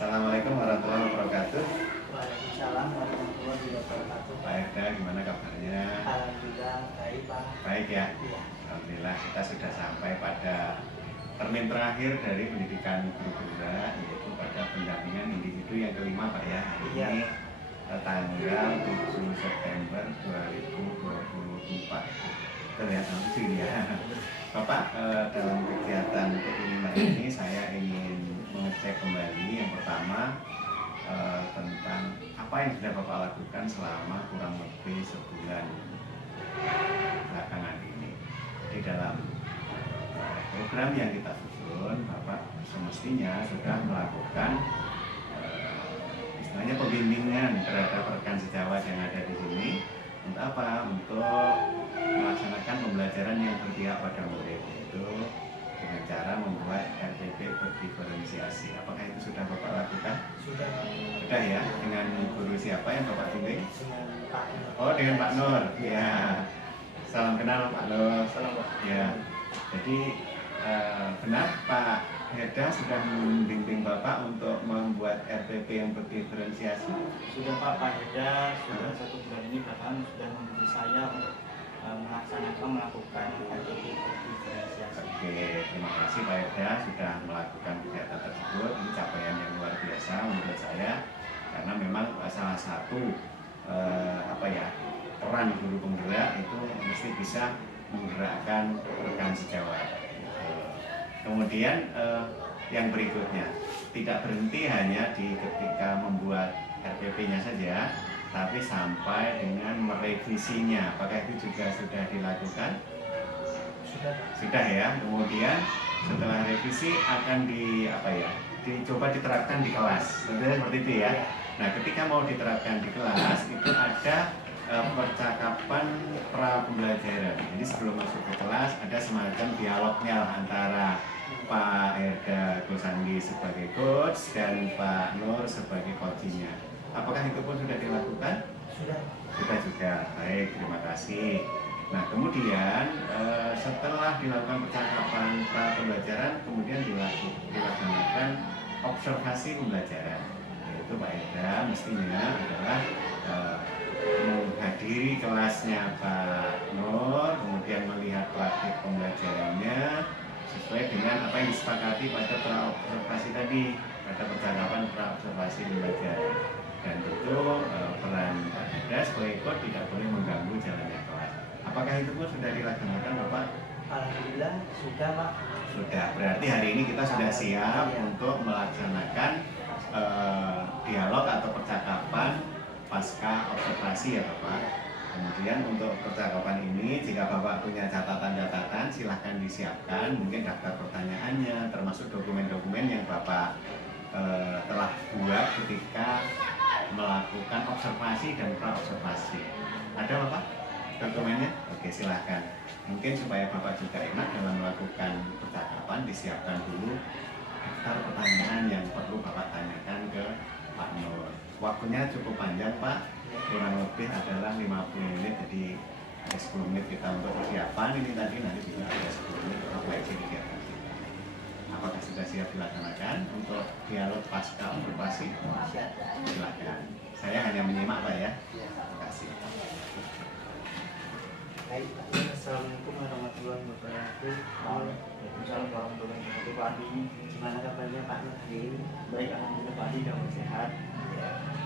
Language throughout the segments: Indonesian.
Assalamualaikum warahmatullahi wabarakatuh. Waalaikumsalam warahmatullahi wabarakatuh. Pak Erda, gimana kabarnya? Alhamdulillah baik, Pak. Baik ya? Iya. Alhamdulillah kita sudah sampai pada termin terakhir dari pendidikan guru gerak, yaitu pada pendampingan individu yang kelima Pak ya. Hari Iya. ini tanggal 7 September 2024. Terlihat langsung ya. Bapak, dalam kegiatan kelima ini saya ingin mengecek kembali yang pertama tentang apa yang sudah Bapak lakukan selama kurang lebih sebulan belakangan ini. Di dalam program yang kita susun, Bapak semestinya sudah melakukan istilahnya pembimbingan terhadap rekan sejawat yang ada di sini. Untuk apa? Untuk melaksanakan pembelajaran yang berpihak pada murid, itu dengan cara membuat RPP berdiferensiasi. Apakah itu sudah Bapak lakukan? Sudah, Pak. Sudah ya. Dengan guru siapa yang Bapak bimbing? Dengan Pak Nur. Oh, dengan Pak Nur. Ya. Salam kenal Pak Nur. Salam, Pak. Ya. Jadi benar Pak Heda sudah membimbing Bapak untuk membuat RPP yang berdiferensiasi. Sudah, Pak Heda sudah 1 bulan ini bahkan sudah membimbing saya untuk melakukan RPP diferensiasi. Oke, terima kasih Pak Heda sudah melakukan kegiatan tersebut. Ini capaian yang luar biasa menurut saya, karena memang salah satu peran guru penggerak itu mesti bisa menggerakkan rekan sejawat. Kemudian yang berikutnya, tidak berhenti hanya di ketika membuat RPP-nya saja, tapi sampai dengan merevisinya. Apakah itu juga sudah dilakukan? Sudah, Pak. Sudah ya. Kemudian setelah revisi akan dicoba diterapkan di kelas. Tentunya seperti itu ya. Nah, ketika mau diterapkan di kelas itu ada percakapan pra pembelajaran. Jadi sebelum masuk ke kelas ada semacam dialognya antara Pak Erda Gosandi sebagai coach dan Pak Nur sebagai coachnya. Apakah itu pun sudah dilakukan? Sudah. Sudah juga. Baik, terima kasih. Nah, kemudian setelah dilakukan percakapan pra pembelajaran, kemudian dilaksanakan observasi pembelajaran. Yaitu Pak Erda mestinya adalah menghadiri kelasnya Pak Nur, kemudian melihat praktik pembelajarannya sesuai dengan apa yang disepakati pada pra-observasi tadi, pada percakapan pra-observasi pembelajaran. Dan tentu peran Pak Heda sebagai coach tidak boleh mengganggu jalannya kelas. Apakah itu pun sudah dilaksanakan Bapak? Alhamdulillah sudah, Pak. Sudah, berarti hari ini kita sudah siap untuk melaksanakan dialog atau percakapan pasca observasi ya Bapak. Kemudian untuk percakapan ini, jika Bapak punya catatan-catatan silahkan disiapkan, mungkin daftar pertanyaannya, termasuk dokumen-dokumen yang Bapak telah buat ketika melakukan observasi dan pra-observasi. Ada Bapak dokumennya? Oke, silahkan. Mungkin supaya Bapak juga enak dalam melakukan percakapan, disiapkan dulu daftar pertanyaan yang perlu Bapak tanyakan ke Pak Nur. Waktunya cukup panjang Pak, kurang lebih adalah 50 menit, jadi ada 10 menit kita untuk persiapan. Ini tadi nanti juga ada 10 menit untuk koleksi kegiatan kita. Apakah sudah siap dilaksanakan untuk dialog pasca observasi? Silakan. Saya hanya menyimak Pak ya. Terima kasih. Baik, Pak. Assalamualaikum warahmatullahi wabarakatuh. Waalaikumsalam warahmatullahi wabarakatuh. Pak Adi, gimana kabarnya Pak Nur hari ini? Baik, alhamdulillah Pak Adi kamu sehat.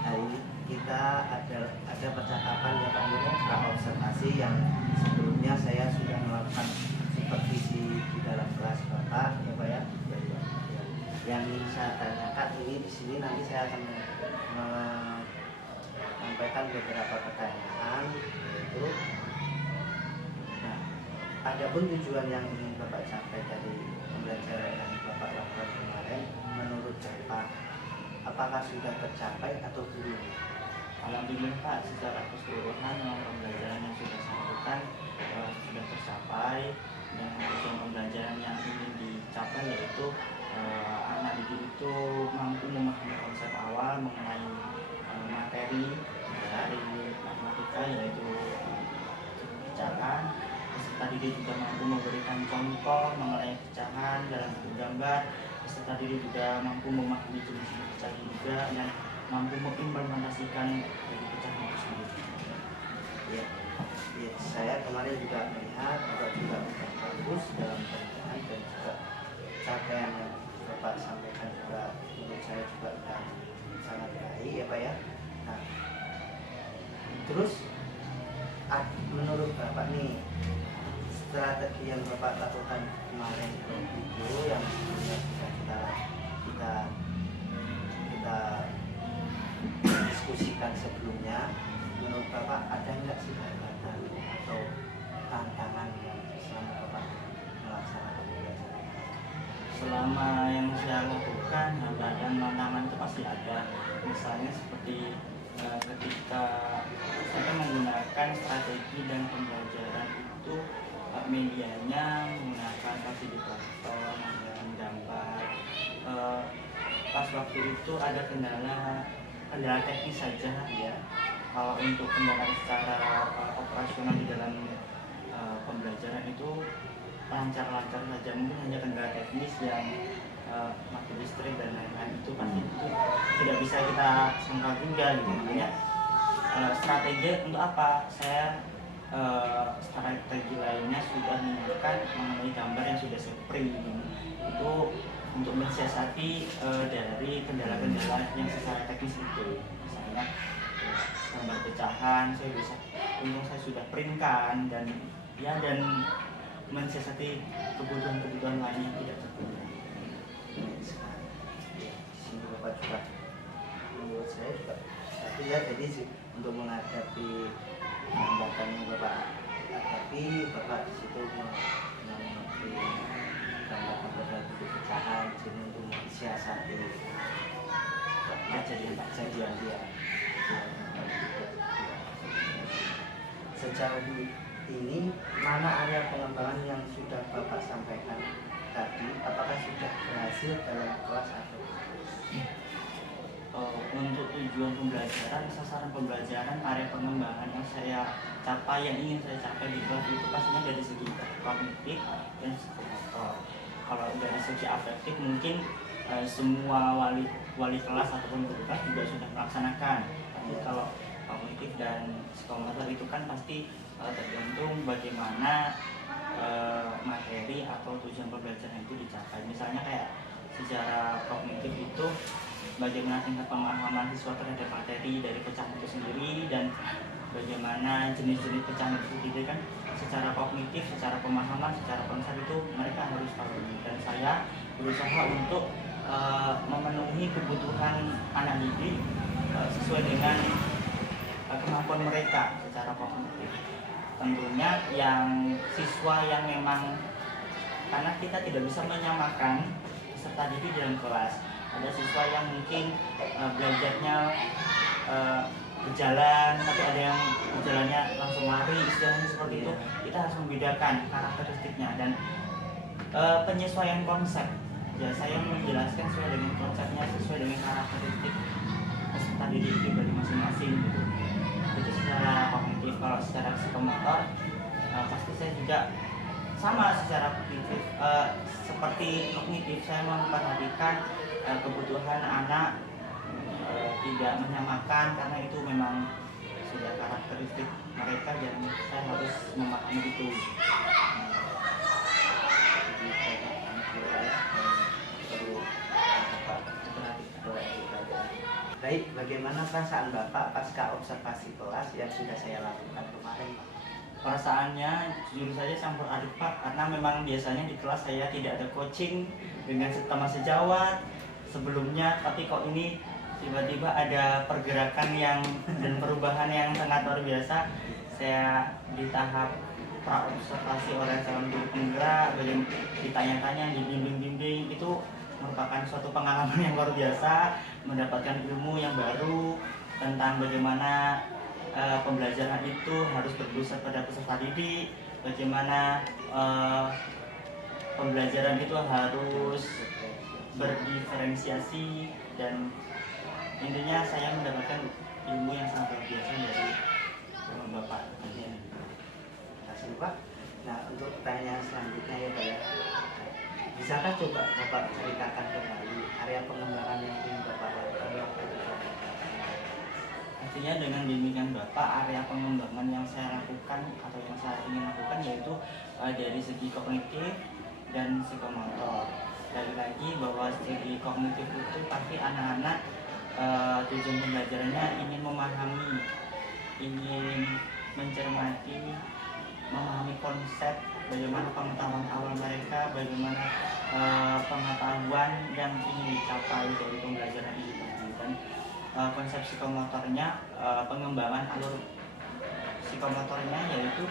Hari ini kita ada percakapan ya Pak Nur, observasi yang sebelumnya saya sudah melakukan supervisi di dalam kelas Bapak ya Pak ya. Yang ingin saya tanyakan ini di sini nanti saya akan menyampaikan beberapa pertanyaan, yaitu adapun tujuan yang ingin Bapak capai dari pembelajaran yang Bapak lakukan kemarin, menurut Bapak, apakah sudah tercapai atau belum? Alhamdulillah Pak, secara keseluruhan pembelajaran yang sudah saya lakukan sudah tercapai, dan tujuan pembelajaran yang ingin dicapai yaitu anak didik itu mampu memahami konsep awal mengenai materi dari matematika, yaitu pecahan. Peserta didik juga mampu memberikan contoh mengenai pecahan dalam bentuk gambar peserta didik juga mampu memahami jenis-jenis pecahan juga dan mampu mengimplementasikan dari pecahan itu sendiri. Ya, ya, saya kemarin juga melihat Bapak juga sudah bagus dalam perencanaan dan juga capaian yang Bapak sampaikan juga menurut saya juga sudah sangat baik ya Pak ya. Nah, terus menurut Bapak nih strategi yang Bapak lakukan kemarin itu yang sudah kita kita diskusikan sebelumnya, menurut Bapak ada nggak sih hambatan atau tantangan yang selama Bapak melaksanakan pembelajaran? Selama yang saya lakukan, hambatan tantangan itu pasti ada. Misalnya seperti ketika saya menggunakan strategi dan pembelajaran itu medianya menggunakan fasilitator, menggunakan gambar. Pas waktu itu ada kendala teknis saja ya. Kalau untuk kendala secara operasional di dalam pembelajaran itu lancar-lancar saja, mungkin hanya kendala teknis yang mati listrik dan lain-lain itu pasti itu tidak bisa kita sangka juga gitu. Makanya strategi untuk apa? Saya strategi lainnya sudah menyiapkan mengenai gambar yang sudah saya print itu untuk mensiasati dari kendala-kendala yang secara teknis itu. Misalnya gambar pecahan saya bisa, untung saya sudah printkan dan mensiasati kebutuhan-kebutuhan lain yang tidak terpenuhi. Di sini Bapak juga menurut saya juga tapi ya jadi untuk menghadapi hambatan yang Bapak hadapi, Bapak di situ mengerti gambar-gambar pecahan jadi untuk mensiasati kejadian dia. Sejauh ini mana area pengembangan yang sudah Bapak sampaikan tadi, apakah sudah berhasil dalam kelas atau untuk tujuan pembelajaran, sasaran pembelajaran, area pengembangan yang saya capai, yang ingin saya capai di kelas itu pastinya dari segi kognitif dan psikomotor. Kalau dari segi afektif mungkin semua wali kelas ataupun guru kelas juga sudah melaksanakan. Tapi kalau kognitif dan psikomotor itu kan pasti tergantung bagaimana materi atau tujuan pembelajaran itu dicapai. Misalnya kayak secara kognitif itu bagaimana tingkat pemahaman siswa terhadap materi dari pecahan itu sendiri dan bagaimana jenis-jenis pecahan itu sendiri kan secara kognitif, secara pemahaman, secara konsep itu mereka harus tahu. Dan saya berusaha untuk memenuhi kebutuhan anak didik sesuai dengan kemampuan mereka secara kognitif. Tentunya yang siswa yang memang, karena kita tidak bisa menyamakan peserta didik dalam kelas. Ada siswa yang mungkin belajarnya berjalan, tapi ada yang berjalannya langsung lari, istilahnya seperti itu. Kita harus membedakan karakteristiknya dan penyesuaian konsep. Ya, saya menjelaskan sesuai dengan konsepnya, sesuai dengan karakteristik peserta didik dari masing-masing gitu. Itu secara kognitif. Kalau secara psikomotor pasti saya juga sama secara kognitif, seperti kognitif saya memperhatikan kebutuhan anak, tidak menyamakan karena itu memang sudah karakteristik mereka dan saya harus memahami itu. Baik, bagaimana perasaan Bapak pasca observasi kelas yang sudah saya lakukan kemarin, Pak? Perasaannya jujur saja campur aduk, Pak, karena memang biasanya di kelas saya tidak ada coaching dengan teman sejawat sebelumnya, tapi kok ini tiba-tiba ada pergerakan yang dan perubahan yang sangat luar biasa. Saya di tahap pra-observasi oleh calon guru penggerak, ditanya-tanya, dibimbing-bimbing, itu merupakan suatu pengalaman yang luar biasa, mendapatkan ilmu yang baru tentang bagaimana pembelajaran itu harus berpusat pada peserta didik, bagaimana pembelajaran itu harus berdiferensiasi, dan intinya saya mendapatkan ilmu yang sangat luar biasa dari Bapak. Terima kasih, Pak. Nah, untuk pertanyaan selanjutnya ya Pak ya. Bisakah coba Bapak ceritakan kembali area pengembangan yang ingin Bapak lakukan waktu itu? Artinya dengan bimbingan Bapak, area pengembangan yang saya lakukan atau yang saya ingin lakukan yaitu dari segi kognitif dan psikomotor. Dari lagi bahwa segi kognitif itu pasti anak-anak tujuan pembelajarannya ingin memahami, ingin mencermati, memahami konsep, bagaimana pengetahuan awal mereka, bagaimana pengetahuan yang ingin dicapai dari pembelajaran itu tadi. Dan konsep psikomotornya, pengembangan alur psikomotornya yaitu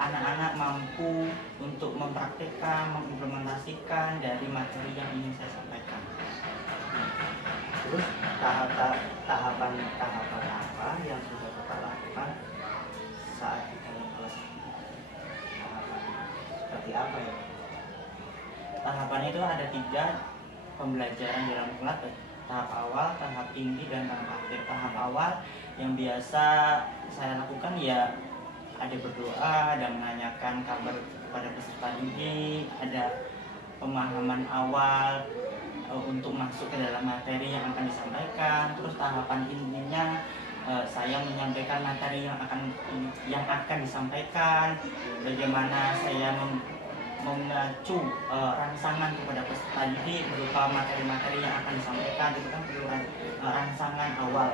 anak-anak mampu untuk mempraktikkan, mengimplementasikan dari materi yang ingin saya sampaikan. Terus tahapan apa yang sudah Bapak lakukan saat di dalam kelas? Tahapan seperti apa ya? Tahapan itu ada 3 pembelajaran dalam kelas, tahap awal, tahap inti, dan tahap akhir. Tahap awal yang biasa saya lakukan ya ada berdoa, ada menanyakan kabar kepada peserta didik, ada pemahaman awal untuk masuk ke dalam materi yang akan disampaikan. Terus tahapan intinya saya menyampaikan materi yang akan disampaikan, bagaimana saya mengacu rangsangan kepada peserta didik berupa materi-materi yang akan disampaikan. Itu kan perlu rangsangan awal,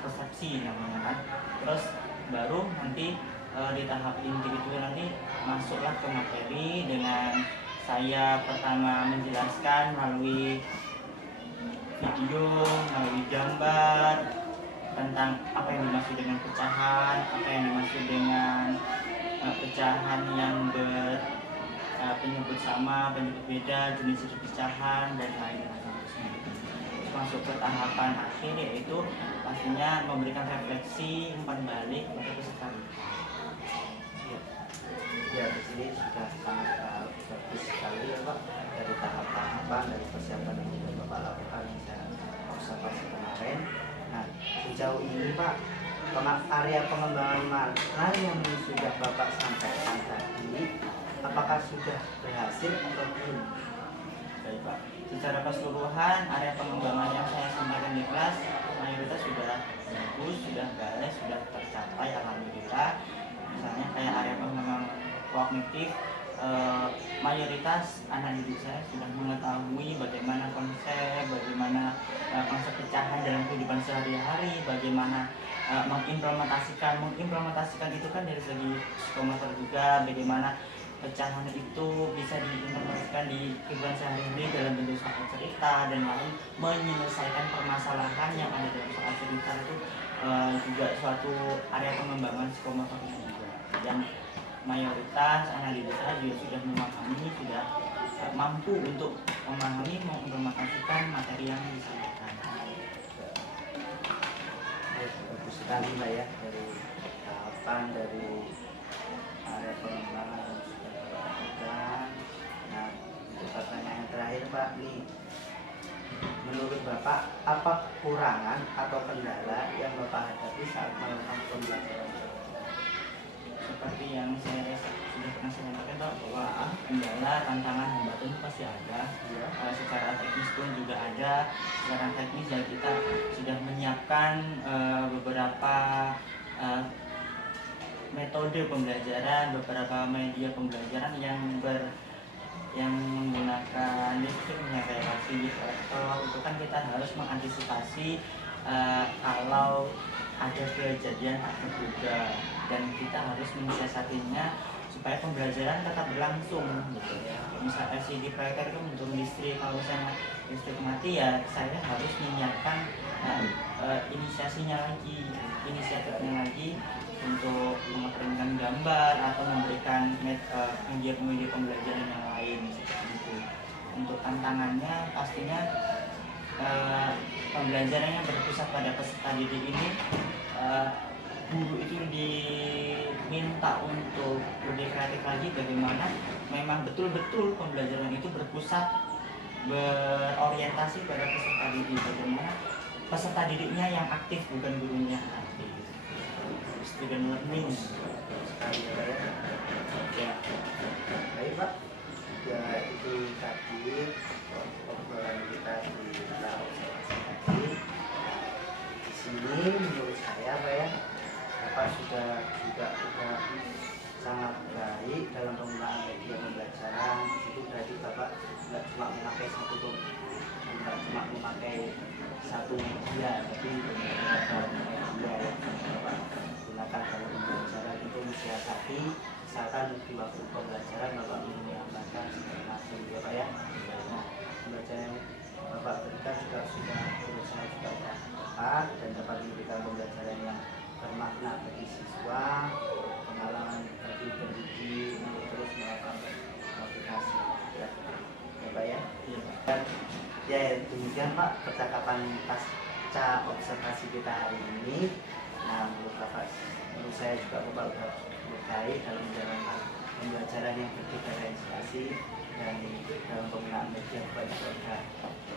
persepsi namanya kan. Terus baru nanti di tahap inti itu nanti masuklah ke materi dengan saya pertama menjelaskan melalui video, melalui gambar tentang apa yang dimaksud dengan pecahan, apa yang dimaksud dengan pecahan yang penyebut sama, penyebut beda, jenis pecahan, dan lain-lain. Masuk ke tahapan akhir yaitu pastinya memberikan refleksi umpan balik kepada peserta. Ya, di sini sudah sangat bagus sekali ya Pak, dari tahap-tahapan, dari persiapan yang sudah Bapak lakukan yang saya observasi kemarin. Nah, sejauh ini Pak, area pengembangan mana yang sudah Bapak sampaikan tadi, apakah sudah berhasil atau belum? Baik Pak, secara keseluruhan area pengembangan yang saya sampaikan di kelas mayoritas sudah bagus, sudah baik, sudah tercapai alhamdulillah. Misalnya kayak area pengembangan kognitif, mayoritas anak didik saya sudah mengetahui bagaimana konsep pecahan dalam kehidupan sehari-hari, bagaimana mengimplementasikan itu kan dari segi psikomotor juga, bagaimana pecahan itu bisa diimplementasikan di kehidupan sehari-hari dalam bentuk soal cerita dan lain, menyelesaikan permasalahan yang ada dalam soal cerita itu juga suatu area pengembangan psikomotor juga. Dan mayoritas anak didik saya juga sudah memahami, sudah mampu untuk memahami, mengimplementasikan materi yang disampaikan. Bagus sekali Pak ya, dari tahapan, dari area pengembangan yang sudah Bapak lakukan. Nah, untuk pertanyaan yang terakhir Pak, nih, menurut Bapak apa kekurangan atau kendala yang Bapak hadapi saat melakukan pembelajaran? Seperti yang saya sudah pernah sampaikan bahwa kendala, tantangan, hambatan itu pasti ada. Secara teknis pun juga ada. Secara teknis ya kita sudah menyiapkan beberapa metode pembelajaran, beberapa media pembelajaran yang menggunakan listrik, kayak laptop. Itu kan kita harus mengantisipasi kalau ada kejadian tak terduga, dan kita harus mensiasatinya supaya pembelajaran tetap berlangsung gitu ya. Misal LCD proyektor itu untuk listrik, kalau misalnya listrik mati ya saya harus menyiapkan inisiatifnya lagi untuk memperkenalkan gambar atau memberikan media pembelajaran yang lain seperti itu. Untuk tantangannya pastinya pembelajaran yang berpusat pada peserta didik ini, guru itu diminta untuk lebih kreatif lagi bagaimana memang betul-betul pembelajaran itu berorientasi pada peserta didik, bagaimana peserta didiknya yang aktif bukan gurunya yang aktif. Student learning sekali ya. Baik Pak, Ya itu tadi obrolan kita di dalam observasi tadi. Di sini menurut saya Pak ya, Bapak sudah sangat baik dalam penggunaan media pembelajaran. Itu berarti Bapak nggak cuma memakai satu media, tapi beberapa media yang Bapak gunakan dalam pembelajaran itu mensiasati. Misalkan di waktu pembelajaran Bapak menambahkan segala macam ya Pak ya. Nah, pembelajaran yang Bapak berikan juga sudah menurut saya juga tepat dan dapat memberikan pembelajaran yang bermakna bagi siswa, pengalaman bagi pendidik untuk terus melakukan aplikasi ya Pak ya. Dan ya demikian Pak percakapan pasca observasi kita hari ini. Nah menurut saya juga Bapak sudah baik dalam menjalankan pembelajaran yang berdiversifikasi dan dalam penggunaan media Bapak juga sudah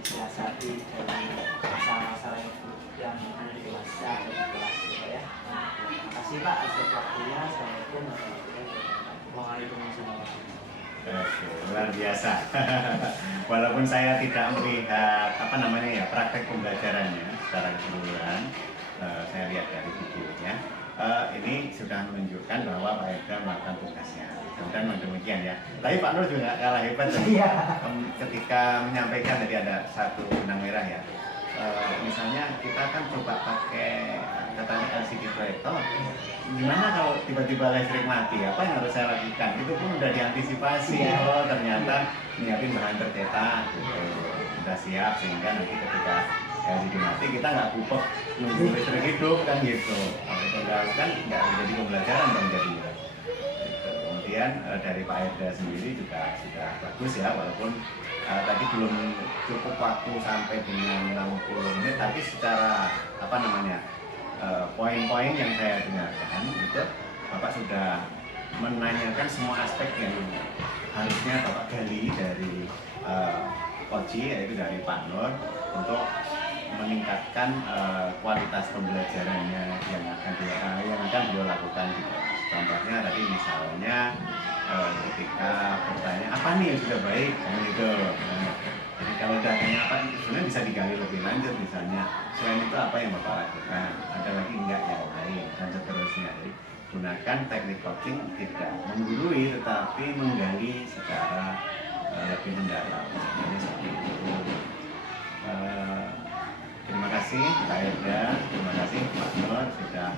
disiasati dari masalah-masalah yang ada di kelas ya. Terima kasih Pak atas waktunya. Assalamualaikum warahmatullahi wabarakatuh. Waalaikumsalam. Oke, luar biasa. Walaupun saya tidak melihat praktek pembelajarannya secara keseluruhan, saya lihat dari videonya. Ini sudah menunjukkan bahwa Pak Eda melakukan tugasnya. Mudah-mudahan demikian ya. Tapi Pak Nur juga nggak kalah hebat tadi. Ketika menyampaikan tadi ada satu benang merah ya. Misalnya kita kan coba pakai katanya LCD proyektor. Gimana kalau tiba-tiba listrik mati? Apa yang harus saya lakukan? Itu pun udah diantisipasi. Oh ternyata nyiapin bahan tercetak gitu. Sudah siap sehingga nanti ketika LCD mati kita nggak kupek nunggu listrik hidup kan gitu. Kalau itu dilakukan nggak menjadi pembelajaran dong jadinya. Gitu. Kemudian dari Pak Eda sendiri juga sudah bagus ya, walaupun tadi belum cukup waktu sampai dengan 60 menit, tapi secara poin-poin yang saya dengarkan itu Bapak sudah menanyakan semua aspek yang harusnya Bapak gali dari Koji, yaitu dari Pak Nur, untuk meningkatkan kualitas pembelajarannya yang akan beliau lakukan gitu. Contohnya tadi misalnya ketika bertanya apa nih yang sudah baik gitu. Jadi kalau datanya apa sebenarnya bisa digali lebih lanjut, misalnya selain itu apa yang Bapak lakukan, ada lagi enggak yang lain dan seterusnya. Jadi gunakan teknik coaching tidak menggurui tetapi menggali secara lebih mendalam. Jadi seperti itu. Terima kasih Pak Eda, terima kasih Pak Nur sudah